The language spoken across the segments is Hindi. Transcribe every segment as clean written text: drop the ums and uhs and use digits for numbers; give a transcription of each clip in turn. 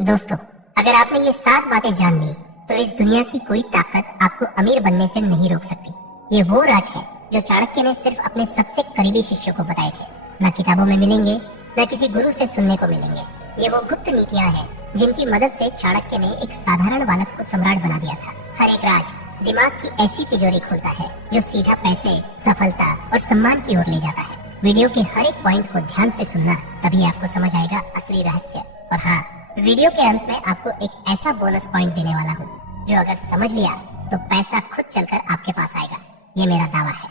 दोस्तों, अगर आपने ये 7 बातें जान ली तो इस दुनिया की कोई ताकत आपको अमीर बनने से नहीं रोक सकती। ये वो राज है जो चाणक्य ने सिर्फ अपने सबसे करीबी शिष्यों को बताए थे। न किताबों में मिलेंगे, न किसी गुरु से सुनने को मिलेंगे। ये वो गुप्त नीतियां हैं जिनकी मदद से चाणक्य ने एक साधारण बालक को सम्राट बना दिया था। हर एक राज दिमाग की ऐसी तिजोरी खोलता है जो सीधा पैसे, सफलता और सम्मान की ओर ले जाता है। वीडियो के हर एक पॉइंट को ध्यान से सुनना, तभी आपको समझ आएगा असली रहस्य। और हाँ, वीडियो के अंत में आपको एक ऐसा बोनस पॉइंट देने वाला हूँ जो अगर समझ लिया तो पैसा खुद चलकर आपके पास आएगा। ये मेरा दावा है।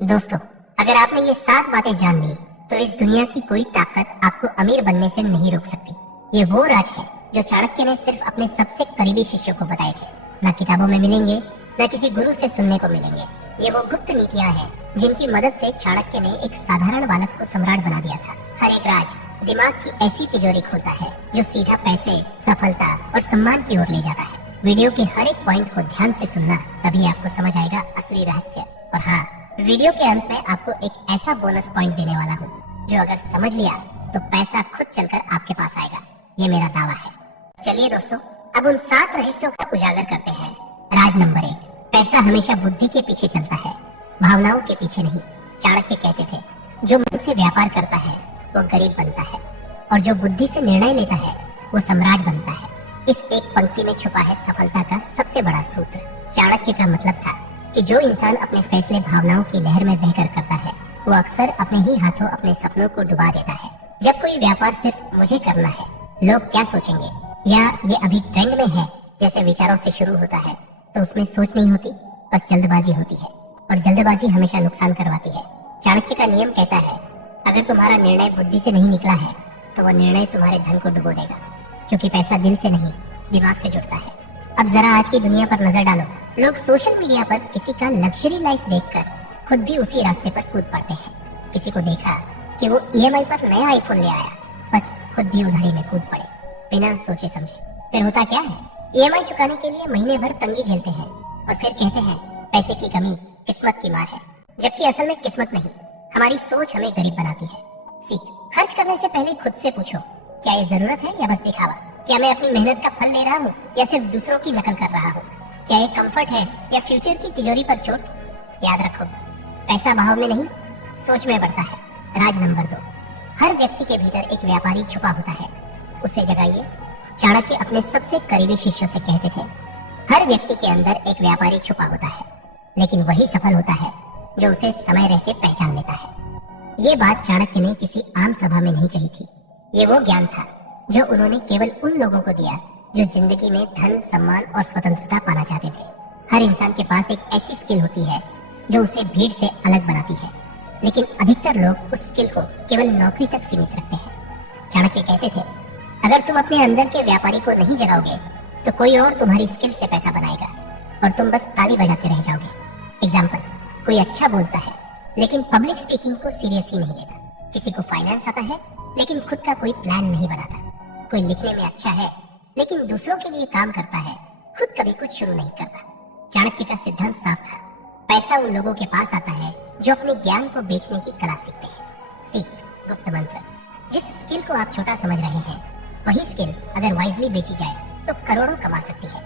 दोस्तों, अगर आपने ये 7 बातें जान ली तो इस दुनिया की कोई ताकत आपको अमीर बनने से नहीं रोक सकती। ये वो राज है जो चाणक्य ने सिर्फ अपने सबसे करीबी शिष्यों को बताए थे। न किताबों में मिलेंगे, न किसी गुरु से सुनने को मिलेंगे। ये वो गुप्त नीतियां हैं जिनकी मदद से चाणक्य ने एक साधारण बालक को सम्राट बना दिया था। हर एक राज दिमाग की ऐसी तिजोरी खोलता है जो सीधा पैसे, सफलता और सम्मान की ओर ले जाता है। वीडियो के हर एक पॉइंट को ध्यान से सुनना, तभी आपको समझ आएगा असली रहस्य। और हाँ, वीडियो के अंत में आपको एक ऐसा बोनस पॉइंट देने वाला हूँ जो अगर समझ लिया तो पैसा खुद चलकर आपके पास आएगा। ये मेरा दावा है। चलिए दोस्तों, अब उन 7 रहस्यों का उजागर करते हैं। राज नंबर 1, पैसा हमेशा बुद्धि के पीछे चलता है, भावनाओं के पीछे नहीं। चाणक्य कहते थे, जो मन से व्यापार करता है वो गरीब बनता है, और जो बुद्धि से निर्णय लेता है वो सम्राट बनता है। इस एक पंक्ति में छुपा है सफलता का सबसे बड़ा सूत्र। चाणक्य का मतलब था कि जो इंसान अपने फैसले भावनाओं की लहर में बहकर करता है वो अक्सर अपने ही हाथों अपने सपनों को डुबा देता है। जब कोई व्यापार सिर्फ मुझे करना है, लोग क्या सोचेंगे, या ये अभी ट्रेंड में है जैसे विचारों से शुरू होता है, तो उसमें सोच नहीं होती, बस जल्दबाजी होती है, और जल्दबाजी हमेशा नुकसान करवाती है। चाणक्य का नियम कहता है, अगर तुम्हारा निर्णय बुद्धि से नहीं निकला है तो वो निर्णय तुम्हारे धन को डुबो देगा, क्योंकि पैसा दिल से नहीं दिमाग से जुड़ता है। अब जरा आज की दुनिया पर नजर डालो। लोग सोशल मीडिया पर किसी का लग्जरी लाइफ देखकर खुद भी उसी रास्ते पर कूद पड़ते हैं। किसी को देखा कि वो ईएमआई पर नया आईफोन ले आया, बस खुद भी उधारी में कूद पड़े बिना सोचे समझे। फिर होता क्या है, ईएमआई चुकाने के लिए महीने भर तंगी झेलते हैं और फिर कहते हैं पैसे की कमी किस्मत की मार है। जबकि असल में किस्मत नहीं, हमारी सोच हमें गरीब बनाती है। सीख, खर्च करने से पहले खुद से पूछो, क्या ये जरूरत है या बस दिखावा? क्या मैं अपनी मेहनत का फल ले रहा हूँ या सिर्फ दूसरों की नकल कर रहा हूँ? क्या ये कंफर्ट है या फ्यूचर की तिजोरी पर चोट? याद रखो, पैसा भाव में नहीं, सोच में बढ़ता है। राज नंबर 2, हर व्यक्ति के भीतर एक व्यापारी छुपा होता है, उसे जगाइए। चाणक्य अपने सबसे करीबी शिष्यों से कहते थे, हर व्यक्ति के अंदर एक व्यापारी छुपा होता है, लेकिन वही सफल होता है जो उसे समय रहते पहचान लेता है। ये बात चाणक्य ने किसी आम सभा में नहीं कही थी। ये वो ज्ञान था जो उन्होंने केवल उन लोगों को दिया जो जिंदगी में धन, सम्मान और स्वतंत्रता पाना चाहते थे। हर इंसान के पास एक ऐसी स्किल होती है जो उसे भीड़ से अलग बनाती है, लेकिन अधिकतर लोग उस स्किल को केवल नौकरी तक सीमित रखते हैं। चाणक्य कहते थे, अगर तुम अपने अंदर के व्यापारी को नहीं जगाओगे तो कोई और तुम्हारी स्किल से पैसा बनाएगा और तुम बस ताली बजाते रह जाओगे। एग्जाम्पल, कोई अच्छा बोलता है लेकिन पब्लिक स्पीकिंग को सीरियसली नहीं लेता। किसी को फाइनेंस आता है लेकिन खुद का कोई प्लान नहीं बनाता। कोई लिखने में अच्छा है लेकिन दूसरों के लिए काम करता है, खुद कभी कुछ शुरू नहीं करता। चाणक्य का सिद्धांत साफ था, पैसा उन लोगों के पास आता है जो अपने ज्ञान को बेचने की कला सीखते हैं। सीख, गुप्त मंत्र, जिस स्किल को आप छोटा समझ रहे हैं वही स्किल अगर वाइजली बेची जाए तो करोड़ों कमा सकती है।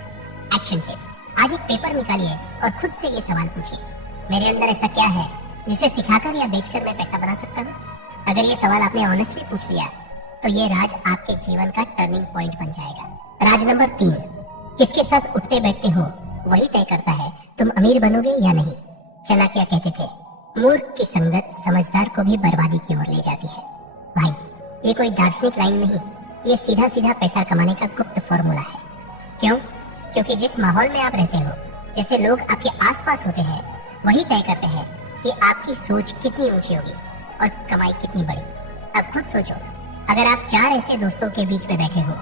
एक्शन टिप, आज एक पेपर निकालिए और खुद से ये सवाल पूछिए, मेरे अंदर ऐसा क्या है जिसे सिखाकर या बेचकर मैं पैसा बना सकता हूँ? अगर ये सवाल आपने ऑनेस्टली पूछ लिया तो ये राज आपके जीवन का टर्निंग पॉइंट बन जाएगा। राज नंबर 3, किसके साथ उठते बैठते हो वही तय करता है तुम अमीर बनोगे या नहीं। चाणक्य कहते थे, मूर्ख की संगत समझदार को भी बर्बादी की ओर ले जाती है। भाई, ये कोई दार्शनिक लाइन नहीं, ये सीधा सीधा पैसा कमाने का गुप्त फॉर्मूला है। क्यों? क्योंकि जिस माहौल में आप रहते हो, जैसे लोग आपके आसपास होते हैं, वही तय करते हैं कि आपकी सोच कितनी ऊंची होगी और कमाई कितनी बड़ी। अब खुद सोचो, अगर आप 4 ऐसे दोस्तों के बीच में बैठे हो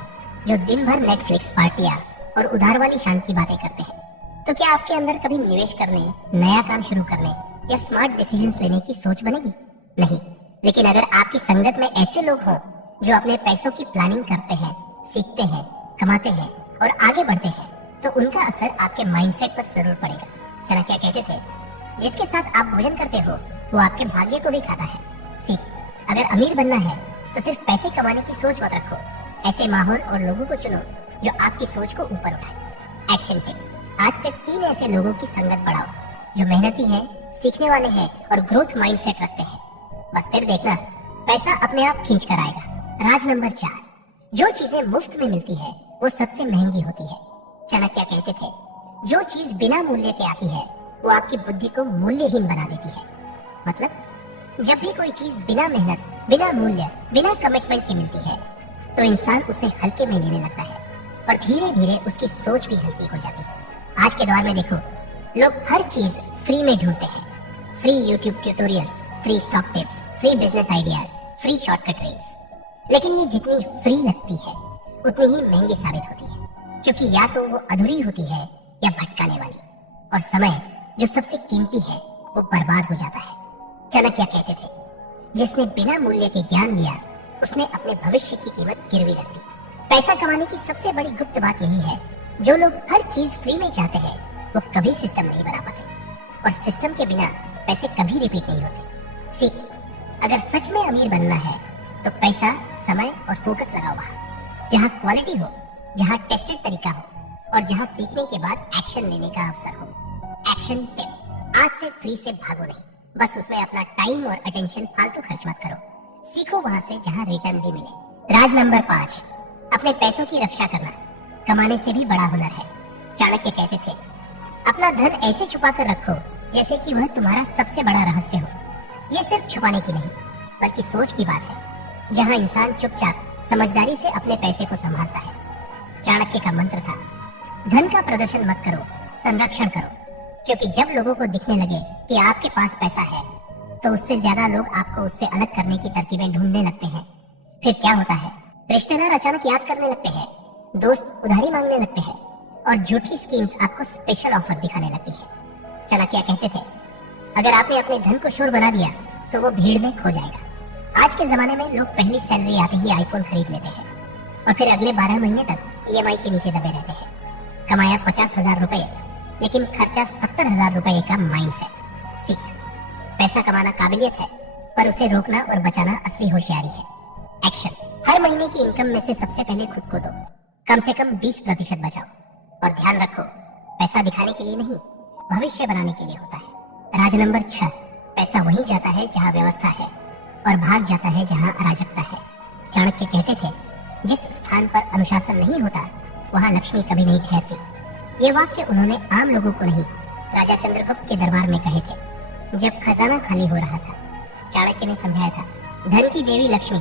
जो दिन भर नेटफ्लिक्स, पार्टियां और उधार वाली शान की बातें करते हैं, तो क्या आपके अंदर कभी निवेश करने, नया काम शुरू करने या स्मार्ट डिसीजंस लेने की सोच बनेगी? नहीं। लेकिन अगर आपकी संगत में ऐसे लोग हों जो अपने पैसों की प्लानिंग करते हैं, सीखते हैं, कमाते हैं और आगे बढ़ते हैं, तो उनका असर आपके माइंडसेट पर जरूर पड़ेगा। चाणक्य कहते थे, जिसके साथ आप भोजन करते हो वो आपके भाग्य को भी खाता है। सीख, अगर अमीर बनना है तो सिर्फ पैसे कमाने की सोच मत रखो, ऐसे माहौल और लोगों को चुनो जो आपकी सोच को ऊपर उठाए। एक्शन टिप, आज से 3 ऐसे लोगों की संगत बढ़ाओ जो मेहनती हैं, सीखने वाले हैं और ग्रोथ माइंडसेट रखते हैं। बस फिर देखना, पैसा अपने आप खींच कर आएगा। राज नंबर 4, जो चीजें मुफ्त में मिलती है वो सबसे महंगी होती है। चाणक्य कहते थे, जो चीज बिना मूल्य के आती है वो आपकी बुद्धि को मूल्यहीन बना देती है। मतलब जब भी कोई चीज बिना मेहनत, बिना मूल्य, बिना कमिटमेंट के मिलती है तो इंसान उसे हल्के में लेने लगता है और धीरे धीरे उसकी सोच भी हल्की हो जाती है। आज के दौर में देखो, लोग हर चीज फ्री में ढूंढते हैं। Free YouTube tutorials, free stock tips, free business ideas, free shortcut reels. लेकिन ये जितनी फ्री लगती है उतनी ही महंगी साबित होती है, क्योंकि या तो वो अधूरी होती है या भटकाने वाली, और समय जो सबसे कीमती है वो बर्बाद हो जाता है। चाणक्य कहते थे, जिसने बिना मूल्य के ज्ञान लिया उसने अपने भविष्य की कीमत गिरवी रख दी। पैसा कमाने की सबसे बड़ी गुप्त बात यही है, जो लोग हर चीज फ्री में चाहते हैं वो कभी सिस्टम नहीं बना पाते, और सिस्टम के बिना पैसे कभी रिपीट नहीं होते। सीख, अगर सच में अमीर बनना है तो पैसा, समय और फोकस लगाओ वहां जहां क्वालिटी हो, जहां टेस्टेड तरीका हो और जहां सीखने के बाद एक्शन लेने का अवसर हो। एक्शन टिप, आज से फ्री से भागो नहीं, बस उसमें अपना टाइम और अटेंशन फालतू खर्च मत करो। सीखो वहां से जहां रिटर्न भी मिले। राज नंबर 5, अपने पैसों की रक्षा करना कमाने से भी बड़ा हुनर है। चाणक्य कहते थे, अपना धन ऐसे छुपा कर रखो जैसे कि वह तुम्हारा सबसे बड़ा रहस्य हो। ये सिर्फ छुपाने की नहीं बल्कि सोच की बात है, जहां इंसान चुपचाप समझदारी से अपने पैसे को संभालता है। चाणक्य का मंत्र था, धन का प्रदर्शन मत करो, संरक्षण करो, क्योंकि जब लोगों को दिखने लगे कि आपके पास पैसा है तो उससे ज्यादा लोग आपको उससे अलग करने की तरकीबें ढूंढने लगते हैं। फिर क्या होता है, रिश्तेदार अचानक याद करने लगते हैं, दोस्त उधारी मांगने लगते हैं और झूठी स्कीम्स आपको स्पेशल ऑफर दिखाने लगती है। चाणक्य कहते थे, अगर आपने अपने धन को शोर बना दिया तो वो भीड़ में खो जाएगा। आज के जमाने में लोग पहली सैलरी आते ही आईफोन खरीद लेते हैं और फिर अगले 12 महीने तक ईएमआई के नीचे दबे रहते हैं। कमाया 50,000 रुपए, लेकिन खर्चा 70,000 रुपए का माइंडसेट। सीख, पैसा कमाना काबिलियत है, पर उसे रोकना और बचाना असली होशियारी है। एक्शन, हर महीने की इनकम में से सबसे पहले खुद को दो, कम से कम 20% बचाओ, और ध्यान रखो, पैसा दिखाने के लिए नहीं, भविष्य बनाने के लिए होता है। राज नंबर 6, पैसा वहीं जाता है जहां व्यवस्था है और भाग जाता है जहां अराजकता है। चाणक्य कहते थे, जिस स्थान पर अनुशासन नहीं होता वहां लक्ष्मी कभी नहीं ठहरती। ये वाक्य उन्होंने आम लोगों को नहीं, राजा चंद्रगुप्त के दरबार में कहे थे जब खजाना खाली हो रहा था। चाणक्य ने समझाया था, धन की देवी लक्ष्मी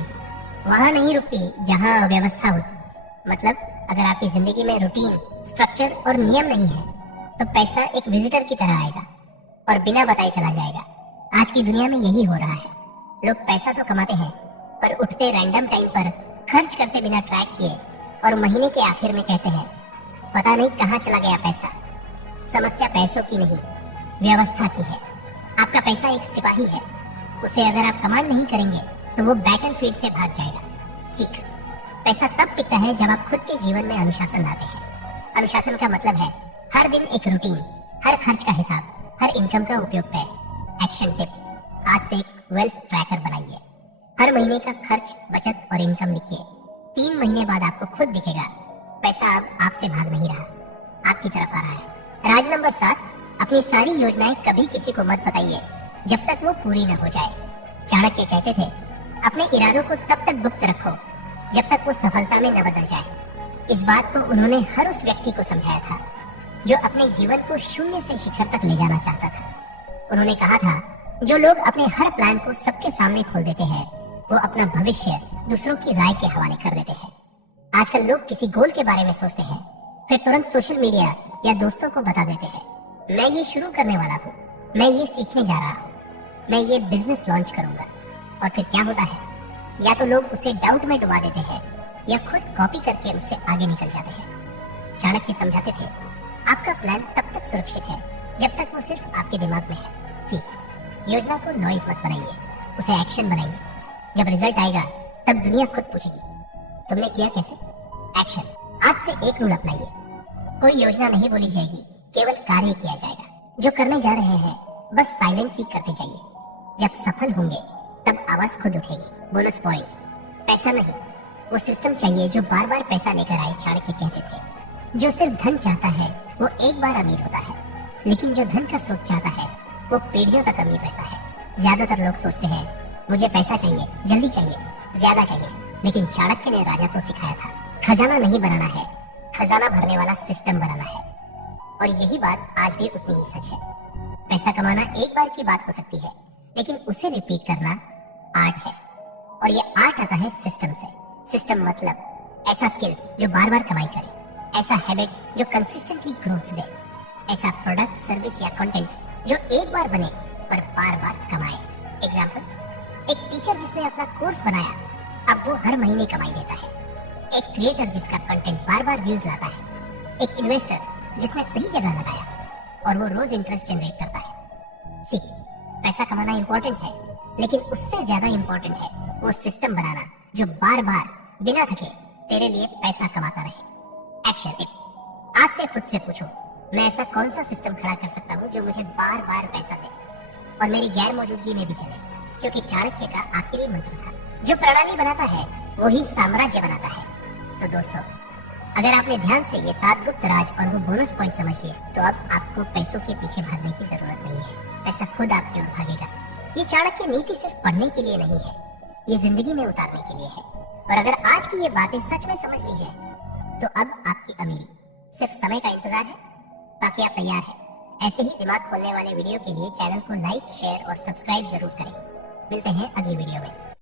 वहां नहीं रुकती जहां अव्यवस्था हो। मतलब अगर आपकी जिंदगी में रूटीन, स्ट्रक्चर और नियम नहीं है तो पैसा एक विजिटर की तरह आएगा और बिना बताए चला जाएगा। आज की दुनिया में यही हो रहा है, लोग पैसा तो कमाते हैं पर उठते रैंडम टाइम पर खर्च करते बिना ट्रैक किए, और महीने के आखिर में कहते हैं पता नहीं कहां चला गया पैसा। समस्या पैसों की नहीं, व्यवस्था की है। आपका पैसा एक सिपाही है, उसे अगर आप कमांड नहीं करेंगे तो वो बैटलफील्ड से भाग जाएगा। सीख, पैसा तब टिकता है जब आप खुद के जीवन में अनुशासन लाते हैं। अनुशासन का मतलब है हर दिन एक रूटीन, हर खर्च का हिसाब, हर इनकम का उपयोग तय। एक्शन टिप, आज से एक वेल्थ ट्रैकर बनाइए। हर महीने का खर्च, बचत और इनकम लिखिए। 3 महीने बाद आपको खुद दिखेगा पैसा अब आपसे भाग नहीं रहा, आपकी तरफ आ रहा है। राज नंबर 7, अपनी सारी योजनाएं कभी किसी को मत बताइए जब तक वो पूरी न हो जाए। चाणक्य कहते थे, अपने इरादों को तब तक गुप्त रखो जब तक वो सफलता में न बदल जाए। इस बात को उन्होंने हर उस व्यक्ति को समझाया था जो अपने जीवन को शून्य से शिखर तक ले जाना चाहता था। उन्होंने कहा था, जो लोग अपने हर प्लान को सबके सामने खोल देते हैं वो अपना भविष्य दूसरों की राय के हवाले कर देते हैं। आजकल लोग किसी गोल के बारे में सोचते हैं, फिर तुरंत सोशल मीडिया या दोस्तों को बता देते हैं, मैं ये शुरू करने वाला हूँ, मैं ये सीखने जा रहा हूँ, मैं ये बिजनेस लॉन्च करूंगा। और फिर क्या होता है, या तो लोग उसे डाउट में डुबा देते हैं या खुद कॉपी करके उससे आगे निकल जाते हैं। चाणक्य समझाते थे, आपका प्लान तब तक सुरक्षित है जब तक वो सिर्फ आपके दिमाग में है। सी, योजना को नॉइज मत बनाइए, उसे एक्शन बनाइए। जब रिजल्ट आएगा तब दुनिया खुद पूछेगी, तुमने किया कैसे? एक्शन, आज से एक रूल अपनाइए, कोई योजना नहीं बोली जाएगी, केवल कार्य किया जाएगा। जो करने जा रहे हैं बस साइलेंटली करते जाइए। जब सफल होंगे तब आवाज खुद उठेगी। बोनस पॉइंट, पैसा नहीं, वो सिस्टम चाहिए जो बार बार पैसा लेकर आए, चाणक्य कहते थे। जो सिर्फ धन चाहता है वो एक बार अमीर होता है, लेकिन जो धन का स्रोत चाहता है वो पीढ़ियों तक अमीर रहता है। ज्यादातर लोग सोचते हैं मुझे पैसा चाहिए, जल्दी चाहिए, ज्यादा चाहिए, लेकिन चाणक्य ने राजा को सिखाया था खजाना नहीं बनाना है, खजाना भरने वाला सिस्टम बनाना है। और यही बात आज भी उतनी ही सच है। पैसा कमाना एक बार की बात हो सकती है, लेकिन उसे रिपीट करना आर्ट है। और ये आर्ट आता है सिस्टम से। सिस्टम मतलब ऐसा स्किल जो बार बार कमाई करे, ऐसा हैबिट जो कंसिस्टेंटली ग्रोथ दे, ऐसा प्रोडक्ट, सर्विस या कंटेंट जो एक बार बने पर बार बार कमाए। एग्जाम्पल, एक टीचर जिसने अपना कोर्स बनाया, अब वो हर महीने कमाई देता है। एक क्रिएटर जिसका कंटेंट बार बार व्यूज लाता है। एक इन्वेस्टर जिसने सही जगह लगाया और वो रोज इंटरेस्ट जनरेट करता है। सी, पैसा कमाना इंपॉर्टेंट है, लेकिन उससे ज्यादा इंपॉर्टेंट है वो सिस्टम बनाना जो बार बार बिना थके तेरे लिए पैसा कमाता रहे। एक्शन 1, आज से खुद से पूछो, मैं ऐसा कौन सा सिस्टम खड़ा कर सकता हूँ जो मुझे बार बार पैसा दे और मेरी गैर मौजूदगी में भी चले। क्योंकि चाणक्य का आखिरी मंत्र था, जो प्रणाली बनाता है वही साम्राज्य बनाता है। तो दोस्तों, अगर आपने ध्यान से ये 7 गुप्त राज और वो बोनस पॉइंट समझ लिए, तो अब आपको पैसों के पीछे भागने की जरूरत नहीं है। पैसा खुद आपकी ओर भागेगा। ये चाणक्य नीति सिर्फ पढ़ने के लिए नहीं है, ये जिंदगी में उतारने के लिए है। और अगर आज की ये बातें सच में समझ ली है, तो अब आपकी अमीरी सिर्फ समय का इंतजार है। बाकी आप तैयार हैं। ऐसे ही दिमाग खोलने वाले वीडियो के लिए चैनल को लाइक, शेयर और सब्सक्राइब जरूर करें। मिलते हैं अगली वीडियो में।